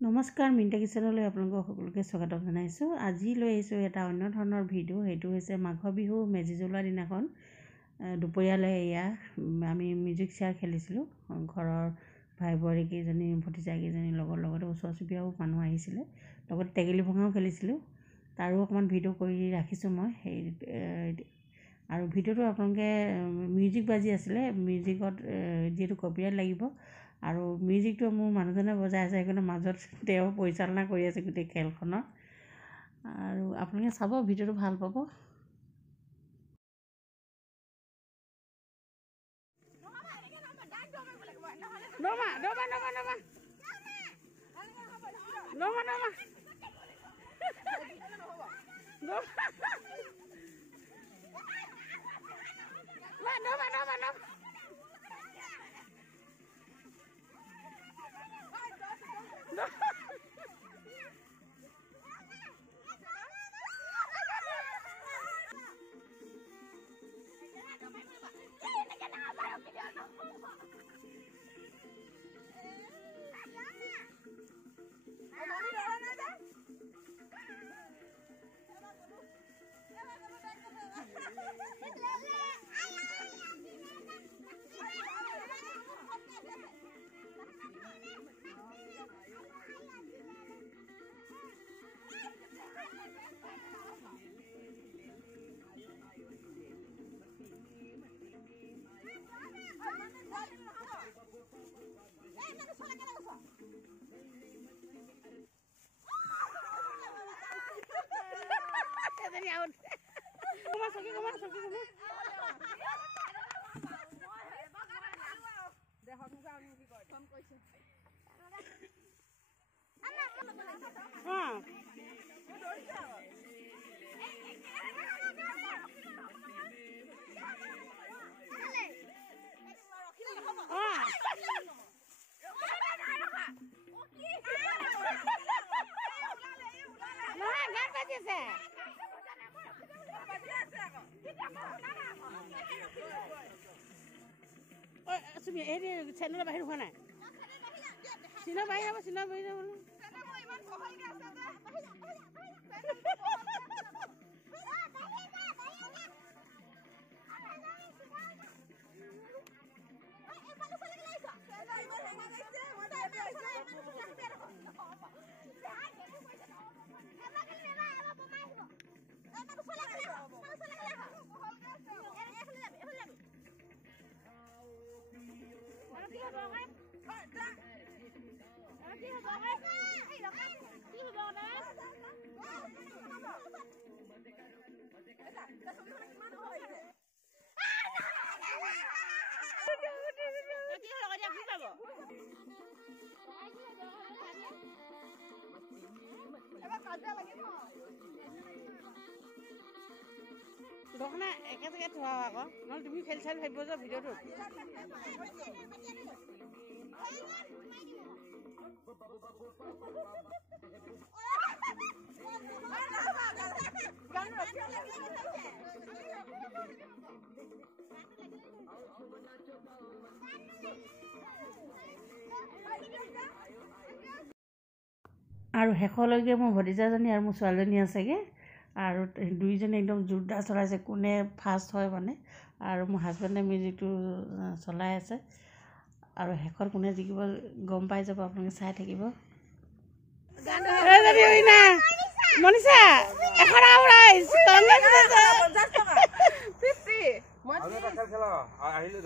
নমস্কাৰ, মিণ্টা কিচেনলৈ আপোনালোকক সকলোকে স্বাগতম জনাইছোঁ। আজি লৈ আহিছোঁ এটা অন্য ধৰণৰ ভিডিঅ'। সেইটো হৈছে মাঘৰ বিহু মেজি জ্বলোৱা দিনাখন দুপৰীয়ালৈ আমি মিউজিক চেয়াৰ খেলিছিলোঁ। ঘৰৰ ভাই বোৱাৰীকেইজনী ভতিজাকেইজনীৰ লগতে ওচৰ চুবুৰীয়াও মানুহ আহিছিলে, লগতে টেকেলি ভঙাও খেলিছিলোঁ। তাৰো অকণমান ভিডিঅ' কৰি ৰাখিছোঁ মই। আৰু ভিডিঅ'টো আপোনালোকে মিউজিক বাজি আছিলে, মিউজিকত যিহেতু কপিৰাইট লাগিব আৰু মিউজিকটো মোৰ মানুহজনে বজাই আছে, সেইকাৰণে মাজত তেওঁ পৰিচালনা কৰি আছে গোটেই খেলখনৰ। আৰু আপোনালোকে চাব, ভিডিঅ'টো ভাল পাব। চেনেলৰ বাহিৰ হোৱা নাই, চিনৰ বাহিৰ হ'ব, চিনৰ বাহিৰ হ'ব। দোকানে একে জেগাত থোৱা আকৌ, নহ'লে তুমি খেল চাই ভাবিব যে ভিডিঅ'টো। আৰু শেষলৈকে মোৰ ভতিজাজনী আৰু মোৰ ছোৱালীজনী আছেগৈ, আৰু দুইজনে একদম জোৰদাৰ চলাইছে, কোনে ফাৰ্ষ্ট হয় মানে। আৰু মোৰ হাজবেণ্ডে মিউজিকটো চলাই আছে, আৰু শেষত কোনে জিকিব গম পাই যাব, আপোনালোকে চাই থাকিব। মনিষা এখন আহিলো